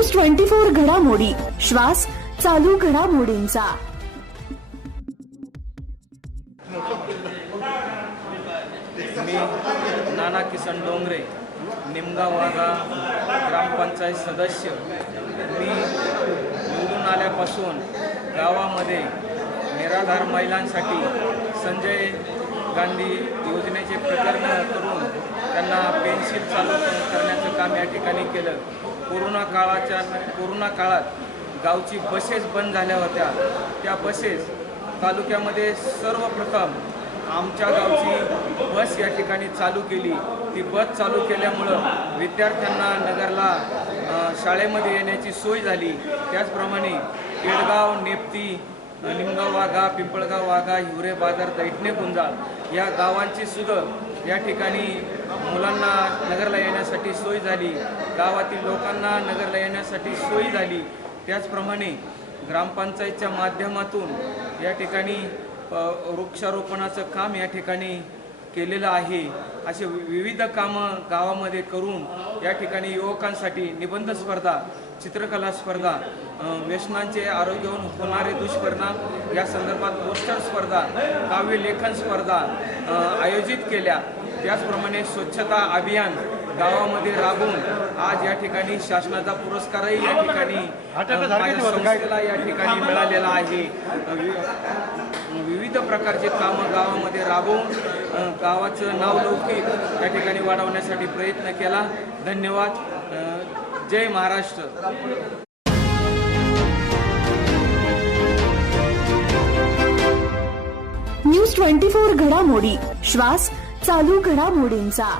News twenty four घडामोडी. श्वास चालू घडामोडींचा. मी नाना किसन डोंगरे निमगाव वाघा ग्रामपंचायत सदस्य. मी निवडून आल्यापासून गावामध्ये निराधार महिलांसाठी संजय गांधी योजनेचे प्रकरण करून त्यांना पेन्सिल चालू करण्याचं काम या ठिकाणी केलं. कोरोना काळाच्या कोरोना काळात गावची बसेस बंद झाल्या होत्या. त्या बसेस तालुक्यामध्ये सर्वप्रथम आमच्या गावची बस या ठिकाणी चालू केली. ती बस चालू केल्यामुळं विद्यार्थ्यांना नगरला शाळेमध्ये येण्याची सोय झाली. त्याचप्रमाणे केडगाव नेप्ती निमगाव वाघा पिंपळगाव वाघा हिवरे बाजार दैठणे गुंजाळ या गावांची सुद्धा या ठिकाणी मुलांना नगरला येण्यासाठी सोय झाली. गावातील लोकांना नगरला येण्यासाठी सोय झाली. त्याचप्रमाणे ग्रामपंचायतच्या माध्यमातून या ठिकाणी वृक्षारोपणाचं काम या ठिकाणी केलेलं आहे. असे विविध कामं गावामध्ये करून या ठिकाणी युवकांसाठी निबंध स्पर्धा चित्रकला स्पर्धा व्यसनांचे आरोग्यावर होणारे दुष्परिणाम या संदर्भात पोस्टर स्पर्धा काव्य लेखन स्पर्धा आयोजित केल्या. त्याचप्रमाणे स्वच्छता अभियान गावामध्ये राबवून आज या ठिकाणी शासनाचा पुरस्कारही या ठिकाणी या ठिकाणी मिळालेला आहे. विविध प्रकारचे कामं गावामध्ये राबवून गावाचं नाव लौकिक या ठिकाणी वाढवण्यासाठी प्रयत्न केला. धन्यवाद. जय महाराष्ट्र. न्यूज ट्वेंटी फोर घडामोडी. श्वास चालू घडामोडींचा.